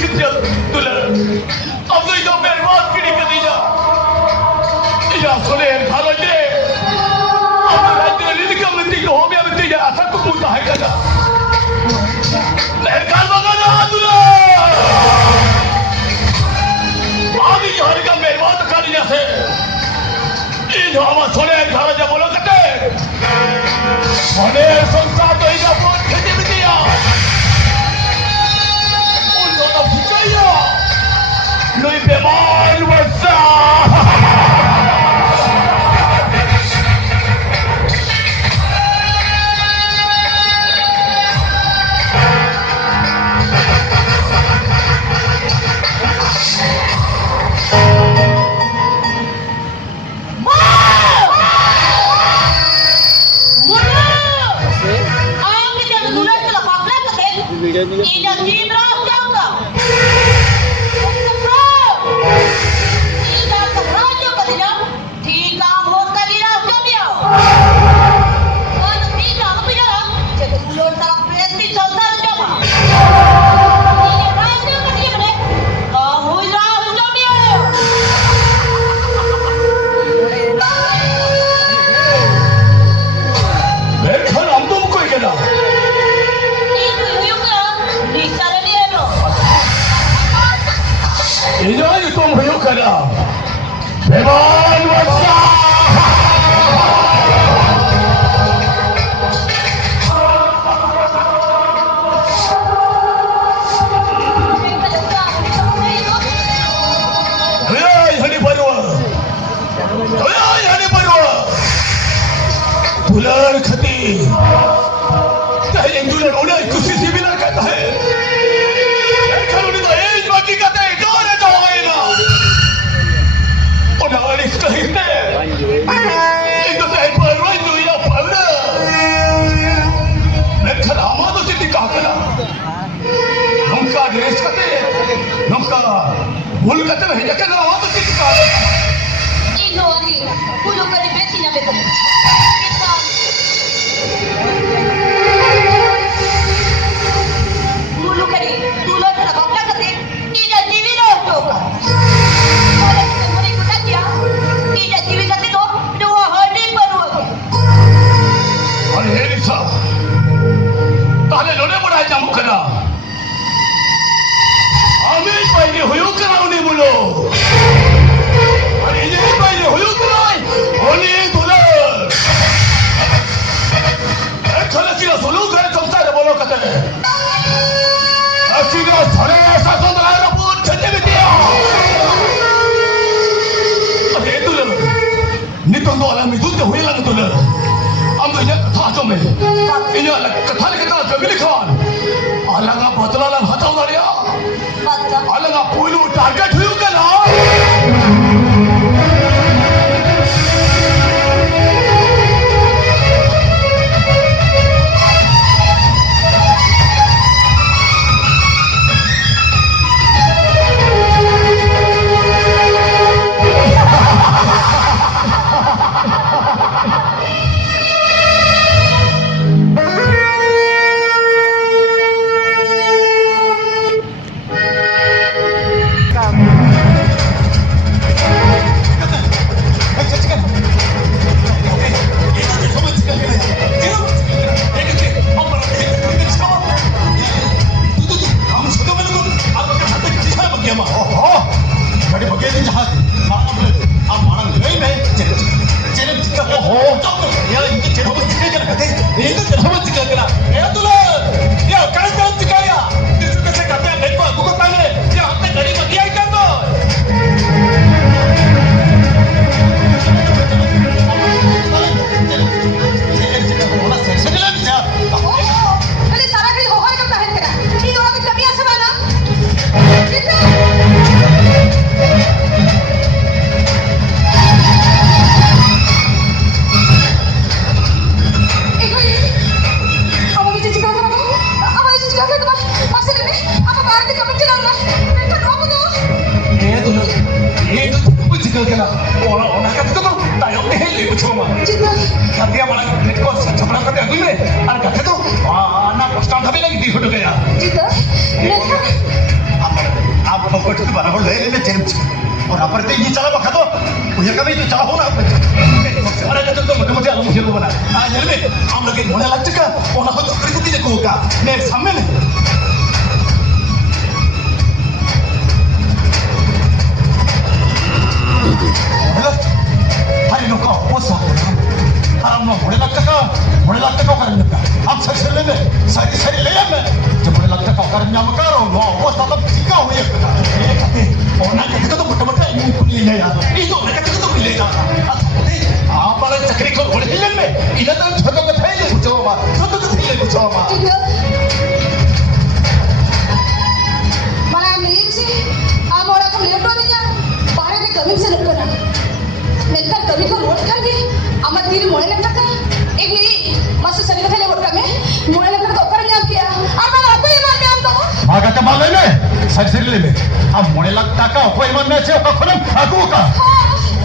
kerja tular. Apa itu berbuat kini kerja? Ia soleh kalau je. Apa lagi ini kamu tiga hobi apa tiga asal kamu tahu kerja. Lekal bagaimana tular? Abi harga berbuat kali jasa. Ini apa soleh kalau je boleh kata? Soleh संसार तो इधर बहुत खेती में दिया। Lui bemal wasa. Ini tuh huyuk ada. Beban wasa. Hei, hani baru. Hei, hani baru. Tular khati. Tahu yang tular udah kusi sibilar kata hai. Kalau ni tak ini bagi kata itu. Udah balik sekali ni. Itu saya perlu ya perlu. Mereka lama tu jadi kakak. Nampak dress kata, nampak bul kata ni. Jangan lama tu jadi kakak. Ini hari, pulau kali besi nak betul. Pulau kali, pulau tu nak apa kata? Tidak dividu tu. Tidak dividu tu, dua hari baru. Hari ini sah. Tak ada loreng pun ada jamu kena. Amin pagi huyuk kena ni mulu. Hari ini pagi huyuk kena. Hari itu dah. Kalau kita selalu kerja sampai dah boleh kata. Asyiklah sana satu dalam pun cerita dia. Ada itu dah. Ni tuan tuan alam itu dah hilang itu dah. Ambilnya kata cuma. Ini adalah kata kita jamilah kawan. Alang apa betul alang hatau dia. Alang apa pulu target huyuk kena. dia malah ko chapla kate agule ar gathe to ana kostan dhabe lagi di photo gaya जी तो itu barang kalau ini cerita और अपरते ये चला बखा तो उन्हें कभी तो चला होना अरे कतो तो मोटे आलू मुझे बना आज में हम लोग एक मोड़ा लगता का और ना तो कृषि दिले को का ने सामने ने hari no ka posa haram no मोड़े लगता का करने का अब सर ले में सर ले में जब मोड़े लगता का करने में करो नो वो सब चिका हुई है कहते और ना कहते तो मोटा ini kuliah ya itu mereka itu kuliah ya apa lagi cakri kau boleh hilang me ini kan छोटो का था ये पूछो मा छोटो का था ये पूछो मा mana nih sih am orang tuh lihat orangnya parah deh kami bisa lihat orang mereka kami kau road kan deh amat diri mulai nak tak ini masuk sini kita lihat kami mulai nak tak orangnya apa apa apa yang mana am tuh भागा का माल ले sir ले में अब मोड़े लगता का कोई मन में छे खनम आगू का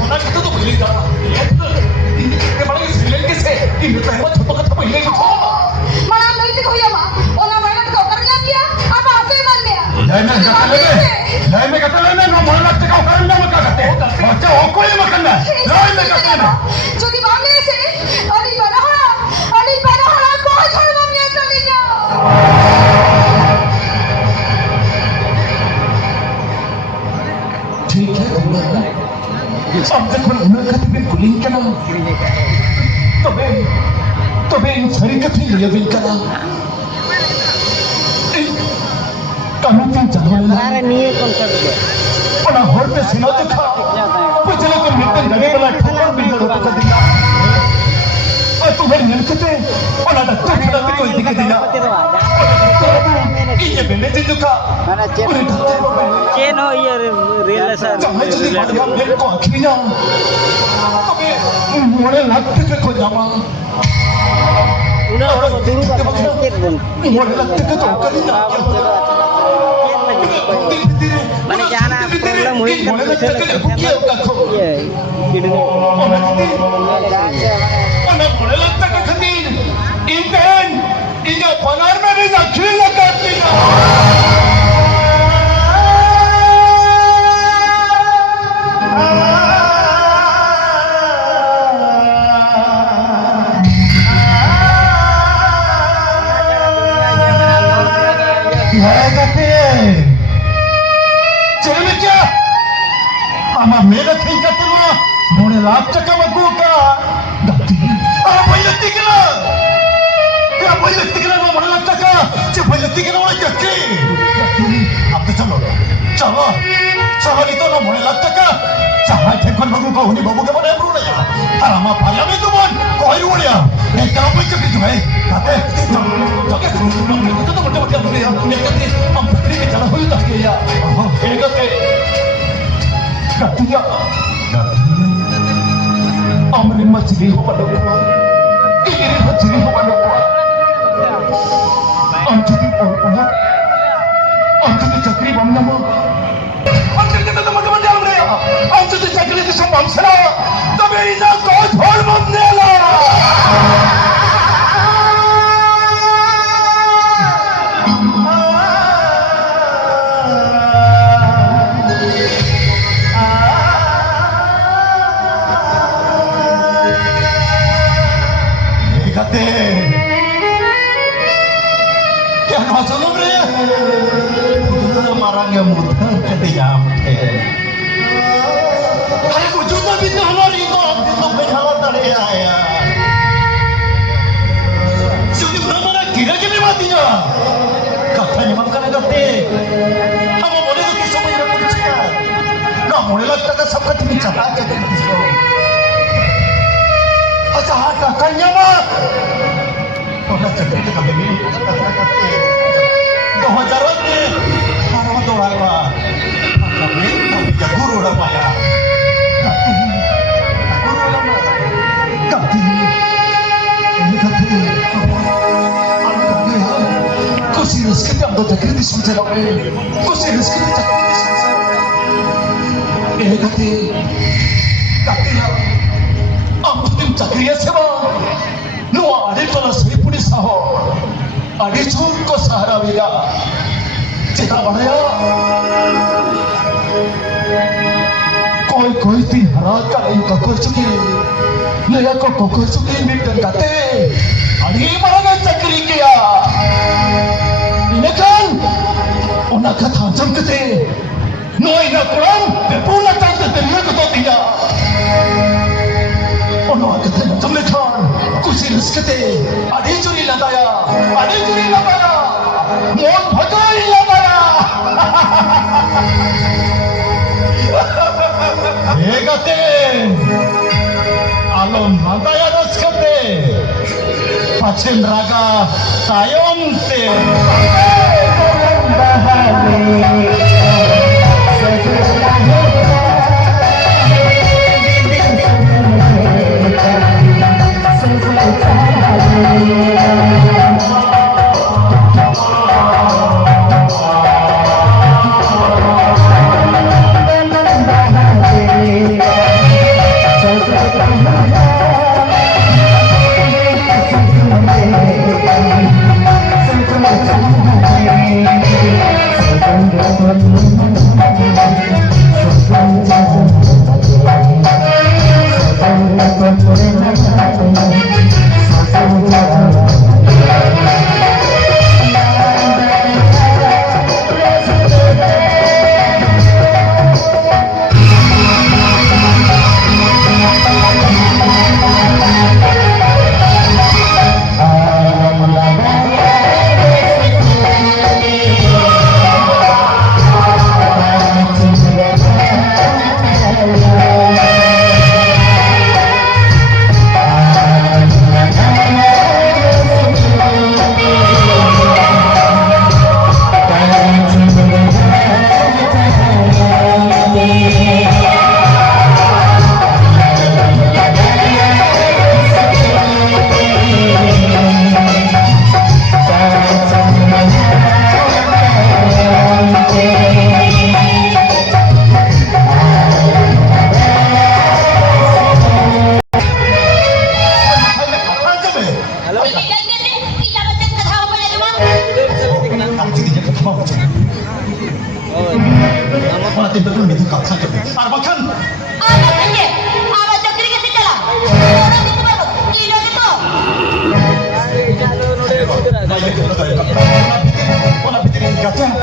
ओना कतो तो भइले जा ये बड़ा सिलेन के से इन तो है छोटो का भइले को mana नहीं तो होया मा ओना मैंने तो करना किया अब आपे मन में ले में कतो ले नो मोड़े लगता का करना मत करते अच्छा हो कोई मत करना ले में कतो ना যদি বামে এসে আলি বানাহা কই ছড় মামিয়া চলে যা ठीक है अब तक मैं उन्हें कहते हैं कुलीन क्या नाम तबे इन सारी कथी लिया बिन करा कानून की जानवर अरे नहीं कौन सा दो और ना होर पे सिनो तो खा पिछले को मिलते लगे वाला ठोकर बिल्डर होता कर दिया और तुम्हें निकलते और ना तो खड़ा भी कोई दिक्कत दिया ये बेले जी दुखा mana cen oh iya real sir jangan jadi malam beler ko akhirnya tapi mulai lagi ke ko jama udah dulu kan cen bun mulai lagi ke to kalinya mana jangan problem huin kan iya hidung mulai lagi ke khatin inten ini panar में भी दक्षिण लगाती है ama mega tingkatnya mulai lapca kamu buka dati apa yang tinggal ya boleh tinggal mau mulai lapca ka cuma boleh tinggal mulai jadi अब तो चलो itu mau mulai lapca ka चाहे ठेकन बाबू का होनी बाबू के बने बरू नहीं तारा मा पाला में तो मन कोई रुड़ या एक काम पे चुकी तुम्हें कहते तो क्या तो मोटे अपने यार मेरे कहते हम पत्नी के चला हुई तक या एक कहते कहती या अमरी मछली हो पड़ो ini machiri ho pado anjadi pona anjadi chakri bamna mo anjadi kata teman-teman dalam dia anjadi chakri itu sambam sera tapi ina kau thor bamne la Masuk nomor ya, itu marang yang muda ketika hari kujuta bisa halar itu berhalar tadi ya. Sudah berapa kira-kira matinya? Katanya makan ada teh, kamu boleh tuh semua yang bercakap, nggak boleh lagi tak sampai bicara aja dengan itu. Aja kakaknya mah, orang cerita kami ini kata-kata. 2000 ni mana tu orang lah kami guru orang maya guru orang maya kami ini kami kau serius kita ambil cakap di sini cerita kau serius kita cakap di sini ini kami lah ambil tim cakap ya siapa luar ada tu lah seribu ni sah अड़ी छूट को सहारा मिला चिता बढ़ाया kokoy pinharap ka ng kokoy suki. Naya ko kokoy suki mitan kate. Ani marang sakri kaya. Inakan ona kathansam kate. Noy na kuram pepuna tante teriya ko tiya. Ono kathan tumle khan kusi riskate. Adi churi lagaya. Mon bhagai lagaya. Hegate alon mataya raskate pachem raga tayom te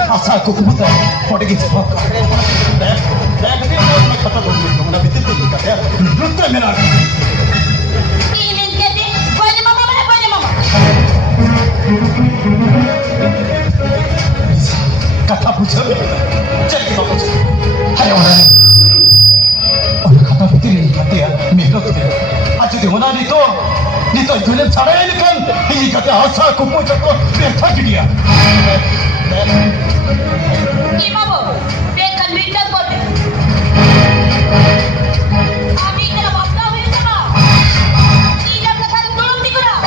asa aku kubuta pode gitu kata mana bitin kata lutra mena ini jadi banyak mama kata puja jadi apa hayo orang kata bitin kata ya mera tuh aja di mana itu itu cara ini kan ini kata asa aku puja kok berita dia Imamu, dekan minta kode. Abi kena bapda huyu sama. Tidak kesan tolong diguna.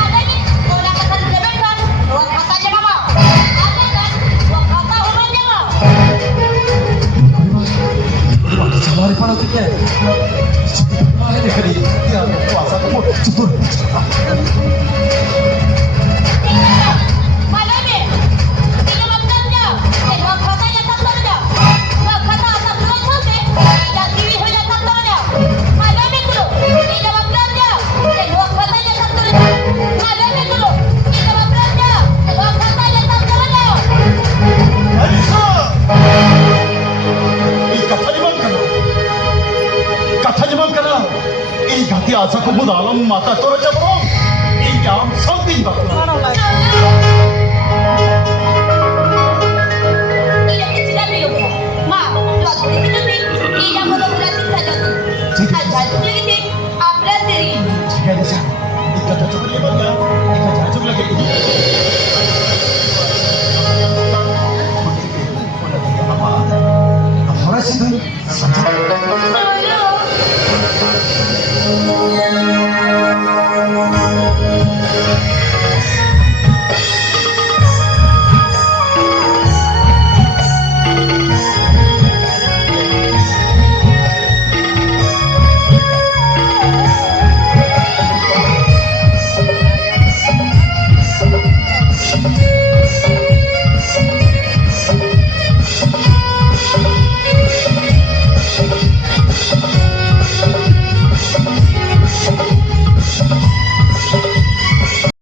Ada ni, orang kesan lebekan, orang katanya mama. Ada kan, orang kata umumnya mama. Samari pada kita. Mana dia kali dia kuasa kamu cukur. Asa ko budalam mata toro jabro in jam something ba Tidak tidak belum. Ma, tuan, tidak